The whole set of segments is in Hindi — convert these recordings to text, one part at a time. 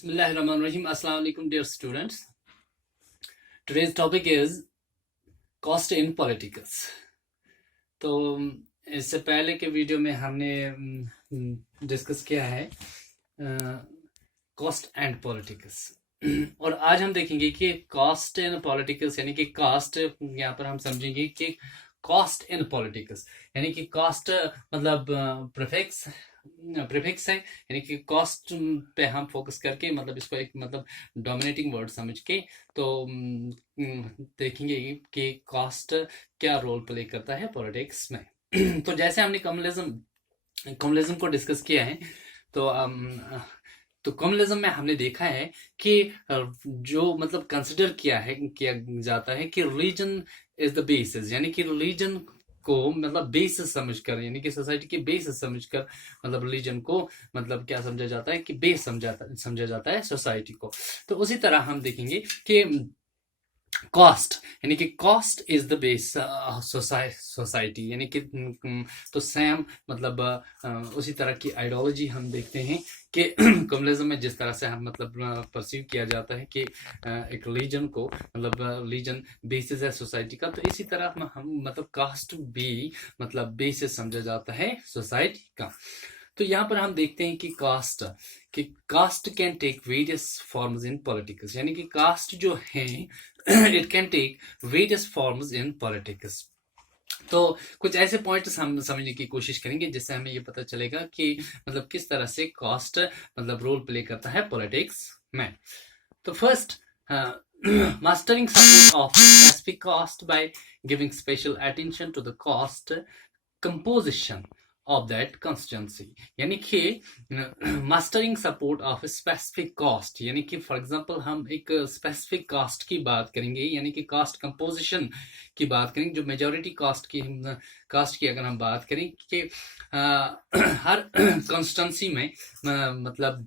Bismillahirrahmanirrahim. Assalamu alaikum, dear students. Today's topic is cost in politics. तो इससे पहले के वीडियो में हमने डिस्कस किया है कॉस्ट एंड पॉलिटिक्स और आज हम देखेंगे कि कॉस्ट इन पॉलिटिक्स यानी कि कास्ट, यहाँ पर हम समझेंगे कि कॉस्ट इन पॉलिटिक्स यानी कि कॉस्ट मतलब प्रीफिक्स है, यानी कि कॉस्ट पे हम फोकस करके मतलब इसको एक मतलब डोमिनेटिंग वर्ड समझ के तो देखेंगे कि कॉस्ट क्या रोल प्ले करता है पॉलिटिक्स में। तो जैसे हमने कम्युनलिज्म को डिस्कस किया है तो कम्युनलिज्म में हमने देखा है कि जो मतलब कंसिडर किया जाता है कि रिलीजन इज द बेसिस, यानी कि रिलीजन को मतलब बेसिस समझकर, यानी कि सोसाइटी के बेसिस समझकर मतलब रिलीजन को मतलब क्या समझा जाता है कि बेस समझा जाता है सोसाइटी को। तो उसी तरह हम देखेंगे कि कॉस्ट यानी कि cost is the base society, यानी कि तो सेम मतलब उसी तरह की आइडियोलॉजी हम देखते हैं कि कम्युनलिज्म में जिस तरह से हम मतलब परसीव किया जाता है कि एक रिलीजन को मतलब रिलीजन बेसिस है सोसाइटी का, तो इसी तरह हम मतलब कास्ट भी मतलब बेसिस समझा जाता है सोसाइटी का। तो यहाँ पर हम देखते हैं कि caste can take various forms in politics, यानी कि कास्ट जो है it can take various forms in politics. तो कुछ ऐसे पॉइंट्स हम समझने की कोशिश करेंगे जिससे हमें ये पता चलेगा कि मतलब किस तरह से कास्ट मतलब रोल प्ले करता है पॉलिटिक्स में। तो first, mastering support of specific cost by giving special attention to the cost composition of that constituency, यानी कि mustering support of specific caste, यानी कि फॉर एग्जांपल हम एक स्पेसिफिक कास्ट की बात करेंगे, यानी कि कास्ट कंपोजिशन की बात करेंगे। जो मेजॉरिटी कास्ट की अगर हम बात करें कि हर कॉन्स्टिट्यूंसी में मतलब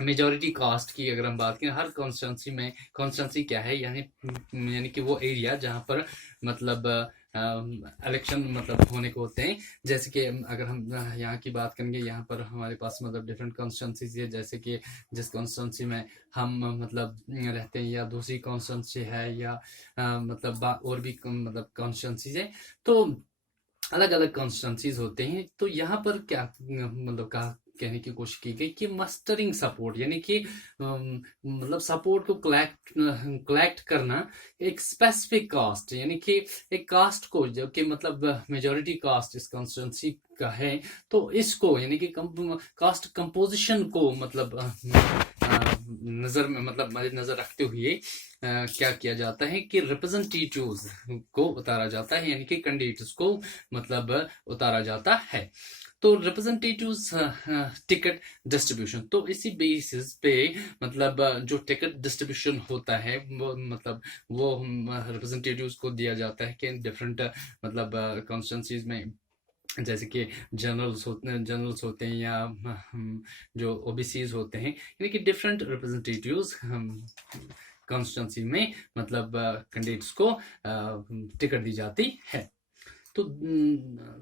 मेजॉरिटी कास्ट की अगर हम बात करें, हर कॉन्स्टिट्यूंसी क्या है, यानी कि वो एरिया जहां पर मतलब इलेक्शन मतलब होने को होते हैं। जैसे कि अगर हम यहाँ की बात करेंगे, यहाँ पर हमारे पास मतलब डिफरेंट कॉन्स्टिट्यूंसीज है, जैसे कि जिस कॉन्स्टिट्यूंसी में हम मतलब रहते हैं या दूसरी कॉन्स्टिट्यूंसी है या मतलब और भी मतलब कॉन्स्टिट्यूंसीज है, तो अलग अलग कॉन्स्टिट्यूंसीज होते हैं। तो यहाँ पर क्या मतलब कहने की कोशिश की गई कि मस्टरिंग सपोर्ट, यानी कि मतलब सपोर्ट को कलेक्ट करना एक स्पेसिफिक कास्ट, यानी कि एक कास्ट को जो कि मतलब मेजॉरिटी कास्ट इस कॉन्स्टिट्यूंसी का है, तो इसको यानी कि कास्ट कंपोजिशन को मतलब मद्देनजर रखते हुए क्या किया जाता है कि रिप्रेजेंटेटिव्स को उतारा जाता है, यानी कि कैंडिडेट्स को मतलब उतारा जाता है। तो रिप्रेजेंटेटिव्स टिकट डिस्ट्रीब्यूशन, तो इसी बेसिस पे मतलब जो टिकट डिस्ट्रीब्यूशन होता है वो मतलब वो रिप्रेजेंटेटिव्स को दिया जाता है कि डिफरेंट मतलब कॉन्स्टिट्यूंसीज में, जैसे कि जनरल्स होते हैं या जो ओबीसीज होते हैं, यानी कि डिफरेंट रिप्रेजेंटेटिव्स कॉन्स्टिट्यूंसी में मतलब कैंडिडेट्स को टिकट दी जाती है। तो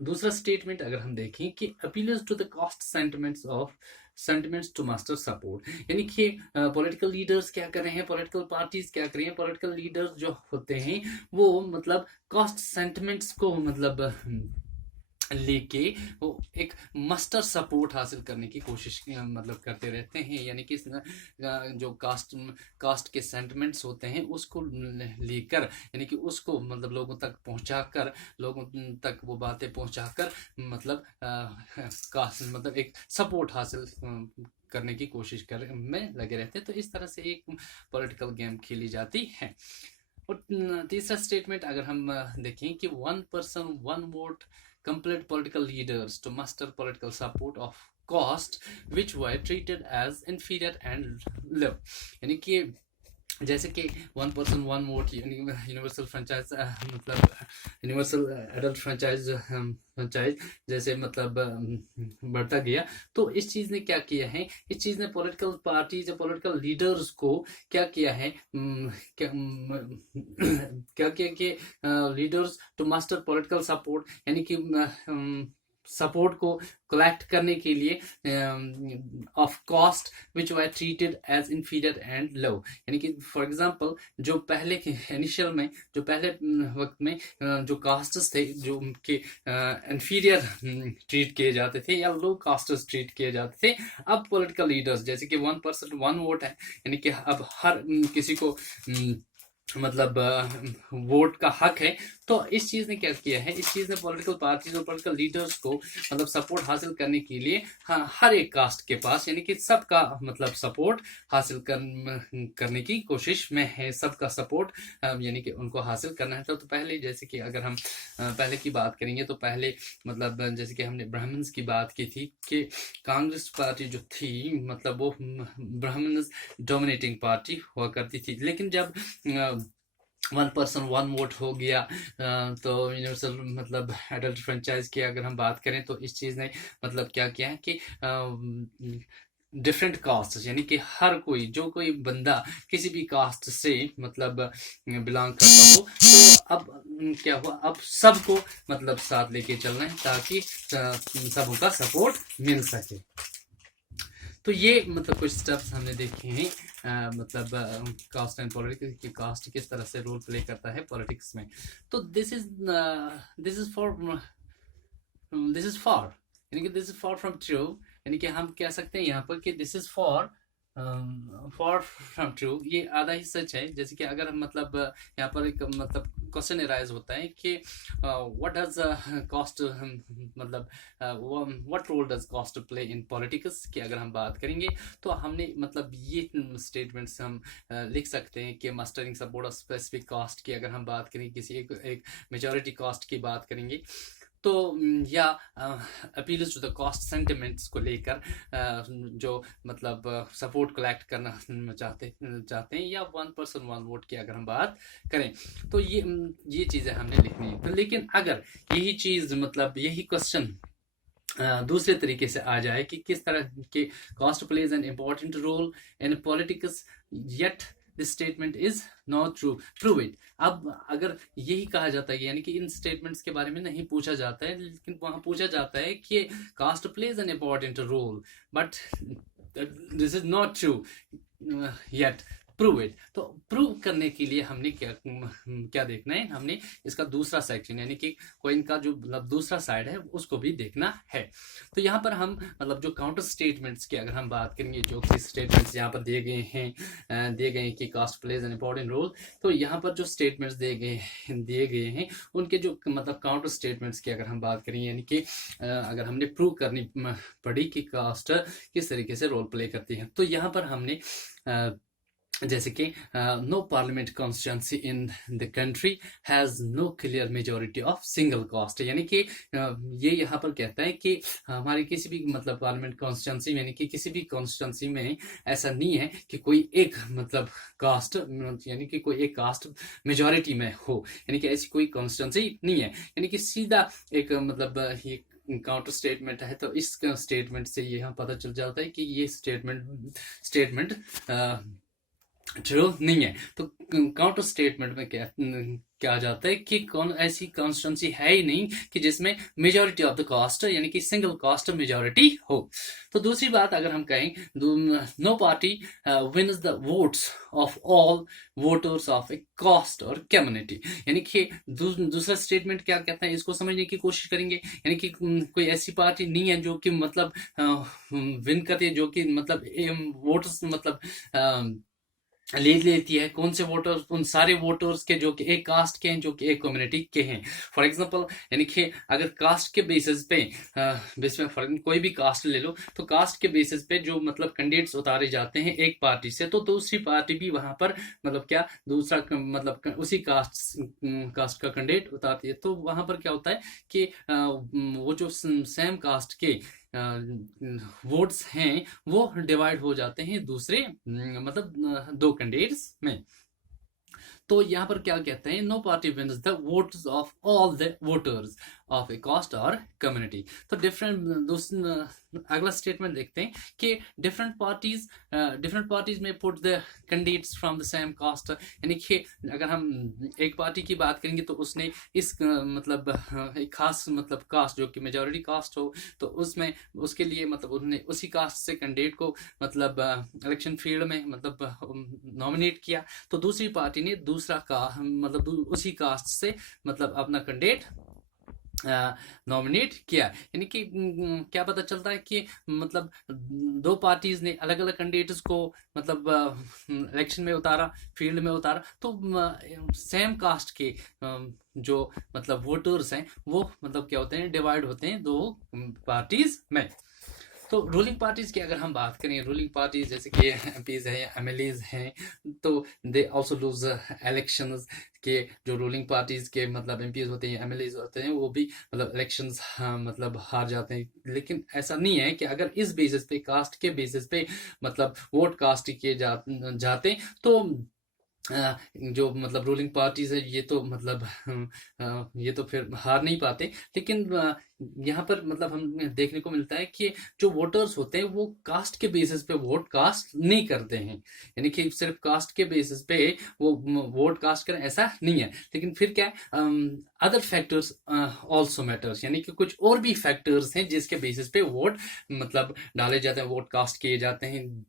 दूसरा स्टेटमेंट अगर हम देखें कि appeals to the caste sentiments to muster support, यानी कि पॉलिटिकल लीडर्स क्या कर रहे हैं, पॉलिटिकल पार्टीज क्या कर रही हैं, पॉलिटिकल लीडर्स जो होते हैं वो मतलब कॉस्ट सेंटिमेंट्स को मतलब लेके वो एक मास्टर सपोर्ट हासिल करने की कोशिश मतलब करते रहते हैं, यानी कि जो कास्ट के सेंटिमेंट्स होते हैं उसको लेकर, यानी कि उसको मतलब लोगों तक पहुंचाकर, लोगों तक वो बातें पहुंचाकर मतलब कास्ट मतलब एक सपोर्ट हासिल करने की कोशिश में लगे रहते हैं। तो इस तरह से एक पॉलिटिकल गेम खेली जाती है। और तीसरा स्टेटमेंट अगर हम देखें कि one person one vote compelled political leaders to muster political support of cost which were treated as inferior and low, यानी कि जैसे कि one person one vote universal franchise मतलब यूनिवर्सल एडल्ट फ्रेंचाइज जैसे मतलब बढ़ता गया, तो इस चीज ने क्या किया है, इस चीज ने पॉलिटिकल पार्टीज या पॉलिटिकल लीडर्स को क्या किया है, क्या किया कि leaders to muster political support, यानी कि सपोर्ट को कलेक्ट करने के लिए of caste which were treated as inferior and low. यानी कि फॉर एग्जांपल जो पहले के इनिशियल में जो पहले वक्त में जो कास्ट्स थे जो के इंफीरियर ट्रीट किए जाते थे या लो कास्ट्स ट्रीट किए जाते थे, अब पॉलिटिकल लीडर्स जैसे कि 1% 1 वोट है, यानी कि अब हर किसी को मतलब वोट का हक है। तो इस चीज ने क्या किया है, इस चीज ने पॉलिटिकल पार्टीज और पॉलिटिकल लीडर्स को मतलब सपोर्ट हासिल करने के लिए हर एक कास्ट के पास यानी कि सबका मतलब सपोर्ट हासिल करने की कोशिश में है, सबका सपोर्ट यानी कि उनको हासिल करना है। तो पहले जैसे कि अगर हम पहले की बात करेंगे तो पहले मतलब जैसे कि हमने ब्राह्मण्स की बात की थी कि कांग्रेस पार्टी जो थी मतलब वो ब्राह्मण्स डोमिनेटिंग पार्टी हुआ करती थी। लेकिन जब 1% 1 वोट हो गया तो यूनिवर्सल मतलब एडल्ट फ्रेंचाइज की अगर हम बात करें तो इस चीज़ ने मतलब क्या किया है कि डिफरेंट कास्ट यानी कि हर कोई जो कोई बंदा किसी भी कास्ट से मतलब बिलोंग करता हो तो अब क्या हुआ, अब सबको मतलब साथ लेके चलना है ताकि सबका सपोर्ट मिल सके। तो ये मतलब कुछ स्टेप्स हमने देखे हैं मतलब कास्ट एंड पॉलिटिक्स की कास्ट किस तरह से रोल प्ले करता है पॉलिटिक्स में। तो दिस इज फॉर यानी कि this is for from true, यानी कि हम कह सकते हैं यहाँ पर कि this is for from true, ये आधा ही सच है। जैसे कि अगर हम मतलब यहाँ पर एक मतलब क्वेश्चन अराइज होता है कि व्हाट डज कॉस्ट मतलब what role does caste play in politics की अगर हम बात करेंगे तो हमने मतलब ये स्टेटमेंट्स हम लिख सकते हैं कि mustering support of specific cast की अगर हम बात करेंगे, किसी एक मेजॉरिटी कास्ट की बात करेंगे तो या appeals to the caste sentiments को लेकर जो मतलब सपोर्ट कलेक्ट करना चाहते हैं या 1% 1 वोट की अगर हम बात करें तो ये चीज़ें हमने लिखनी है। तो लेकिन अगर यही चीज़ मतलब यही क्वेश्चन दूसरे तरीके से आ जाए कि किस तरह के caste plays an important role in politics yet this statement is not true, prove it. अब अगर यही कहा जाता है यानी कि इन स्टेटमेंट्स के बारे में नहीं पूछा जाता है लेकिन वहां पूछा जाता है कि caste plays an important role but this is not true yet, prove it. तो प्रूव करने के लिए हमने क्या देखना है, हमने इसका दूसरा सेक्शन यानी कि कॉइन का जो मतलब दूसरा साइड है उसको भी देखना है। तो यहाँ पर हम मतलब जो काउंटर स्टेटमेंट्स की अगर हम बात करेंगे, जो कि स्टेटमेंट्स यहाँ पर दिए गए कि caste plays an important role, तो यहाँ पर जो स्टेटमेंट्स दिए गए हैं उनके जो मतलब काउंटर स्टेटमेंट्स की अगर हम बात करें यानी कि अगर हमने प्रूव करनी पड़ी कि कास्ट किस तरीके से रोल प्ले करती है, तो यहाँ पर हमने जैसे कि no parliament constituency in the country has no clear majority of single caste, यानी कि ये यहाँ पर कहता है कि हमारी किसी भी मतलब पार्लियामेंट कॉन्स्टिट्यूंसी यानी कि किसी भी कॉन्स्टिट्यूंसी में ऐसा नहीं है कि कोई एक मतलब कास्ट यानी कि कोई एक कास्ट मेजोरिटी में हो, यानी कि ऐसी कोई कॉन्स्टिट्यूंसी नहीं है। यानी कि सीधा एक मतलब ये काउंटर स्टेटमेंट है। तो इस स्टेटमेंट से ये पता चल जाता है कि ये स्टेटमेंट ट्रू नहीं है। तो काउंटर स्टेटमेंट में क्या जाता है कि कौन ऐसी कॉन्स्टिट्यूंसी है ही नहीं कि जिसमें मेजॉरिटी ऑफ द कास्ट यानी कि सिंगल कास्ट मेजॉरिटी हो। तो दूसरी बात अगर हम कहें, no party wins the votes of all voters of a caste और कम्युनिटी, यानी कि दूसरा स्टेटमेंट क्या कहता है इसको समझने की कोशिश करेंगे। यानी कि कोई ऐसी पार्टी नहीं है जो कि मतलब विन करती है, जो कि मतलब वोटर्स मतलब ले लेती है। कौन से वोटर्स? उन सारे वोटर्स के जो कि एक कास्ट के हैं, जो कि एक कम्युनिटी के हैं। फॉर एग्जांपल यानी कि अगर कास्ट के बेसिस पे कोई भी कास्ट ले लो, तो कास्ट के बेसिस पे जो मतलब कैंडिडेट्स उतारे जाते हैं एक पार्टी से, तो दूसरी पार्टी भी वहां पर मतलब क्या दूसरा मतलब उसी कास्ट का कैंडिडेट उतारती है। तो वहां पर क्या होता है कि वो जो सेम कास्ट के वोट्स हैं वो डिवाइड हो जाते हैं दूसरे मतलब दो कैंडिडेट्स में। तो यहाँ पर क्या कहते हैं, no party wins the votes of all the voters of a caste और कम्युनिटी। तो अगला स्टेटमेंट देखते हैं कि डिफरेंट पार्टीज में put the candidates from the same caste, यानी कि अगर हम एक पार्टी की बात करेंगे तो उसने इस मतलब एक खास मतलब कास्ट जो कि मेजॉरिटी कास्ट हो, तो उसमें उसके लिए मतलब उन्होंने उसी कास्ट से कैंडिडेट को मतलब इलेक्शन फील्ड में मतलब नॉमिनेट किया। तो दूसरी पार्टी ने दूसरा का मतलब उसी कास्ट से मतलब अपना कैंडिडेट नॉमिनेट किया, यानी कि क्या पता चलता है कि मतलब दो पार्टीज ने अलग अलग कैंडिडेट्स को मतलब इलेक्शन में उतारा, फील्ड में उतारा, तो सेम कास्ट के जो मतलब वोटर्स हैं वो मतलब क्या होते हैं, डिवाइड होते हैं दो पार्टीज में। तो रूलिंग पार्टीज की अगर हम बात करें, रूलिंग पार्टीज जैसे कि एमपीज हैं, एमएलएज हैं, तो दे आल्सो लूज इलेक्शंस के जो रूलिंग पार्टीज के मतलब एमपीज होते हैं, एमएलएज होते हैं, वो भी मतलब इलेक्शंस मतलब हार जाते हैं। लेकिन ऐसा नहीं है कि अगर इस बेसिस पे, कास्ट के बेसिस पे मतलब वोट कास्ट किए जाते तो जो मतलब रूलिंग पार्टीज है ये तो मतलब ये तो फिर हार नहीं पाते। लेकिन यहाँ पर मतलब हम देखने को मिलता है कि जो वोटर्स होते हैं वो कास्ट के बेसिस पे वोट कास्ट नहीं करते हैं, यानी कि सिर्फ कास्ट के बेसिस पे वो वोट कास्ट करें ऐसा नहीं है। लेकिन फिर क्या है, अदर फैक्टर्स ऑल्सो मैटर्स, यानी कि कुछ और भी फैक्टर्स हैं जिसके बेसिस पे वोट मतलब डाले जाते हैं, वोट कास्ट किए जाते हैं।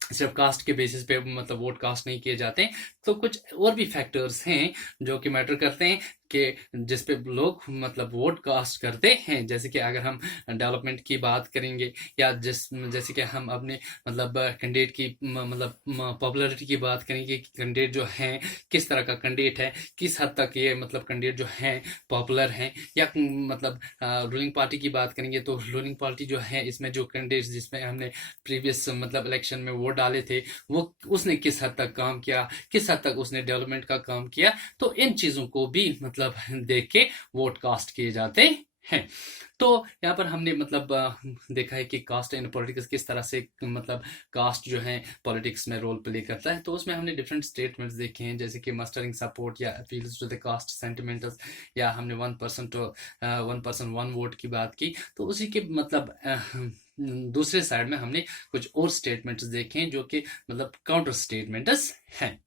सिर्फ कास्ट के बेसिस पे मतलब वोट कास्ट नहीं किए जाते, तो कुछ और भी फैक्टर्स हैं जो कि मैटर करते हैं कि जिस पे लोग मतलब वोट कास्ट करते हैं। जैसे कि अगर हम डेवलपमेंट की बात करेंगे या जैसे कि हम अपने मतलब कैंडिडेट की मतलब पॉपुलैरिटी की बात करेंगे कि कैंडिडेट जो है किस तरह का कैंडिडेट है, किस हद तक ये मतलब कैंडिडेट जो है पॉपुलर है, या मतलब रूलिंग पार्टी की बात करेंगे तो रूलिंग पार्टी जो है इसमें जो कैंडिडेट्स जिसमें हमने प्रीवियस मतलब इलेक्शन में वोट डाले थे वो उसने किस हद तक काम किया, किस हद तक उसने डेवलपमेंट का काम किया, तो इन चीजों को भी मतलब देख के वोट कास्ट किए जाते हैं। तो यहाँ पर हमने मतलब देखा है कि कास्ट एंड पॉलिटिक्स किस तरह से मतलब कास्ट जो है पॉलिटिक्स में रोल प्ले करता है। तो उसमें हमने डिफरेंट स्टेटमेंट्स देखे हैं, जैसे कि मस्टरिंग सपोर्ट या appeals to the caste sentiments, या हमने 1% 1 वोट की बात की। तो उसी के मतलब दूसरे साइड में हमने कुछ और स्टेटमेंट्स देखे हैं जो कि मतलब काउंटर स्टेटमेंट्स हैं।